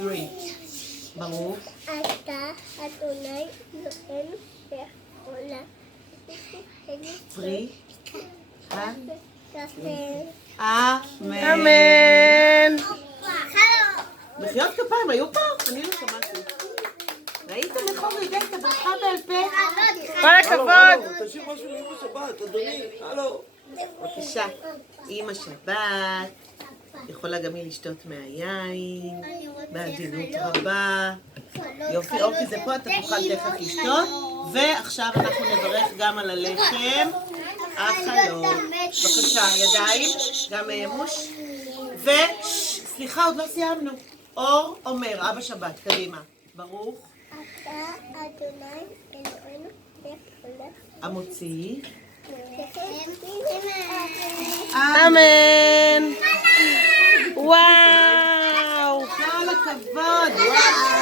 Three. Bango. אתה, אדוני, נותן ועולה. Free. אמן. אמן. מחיאות כפיים היו פה? אני לא שמעתי. ראיתם איך אור יודע את הברכה בעל פה? כל הכבוד. תשאיר משהו לאמא שבת, אדוני. הלו. בבקשה. אמא שבת. יכולה גם היא לשתות מהיין. בעדינות רבה. יופי, אורקי זה פה, אתה תוכל תכף לשתות. ועכשיו אנחנו נברך גם על הלחם. החלום. בבקשה, ידיים. גם מוש. סליחה, עוד לא סיימנו. אור אומר, אבא שבת, קדימה. ברוך. אתה, אדוני, אלוהינו, ועולה. המוציא. אמן. וואו. כל הכבוד. וואו.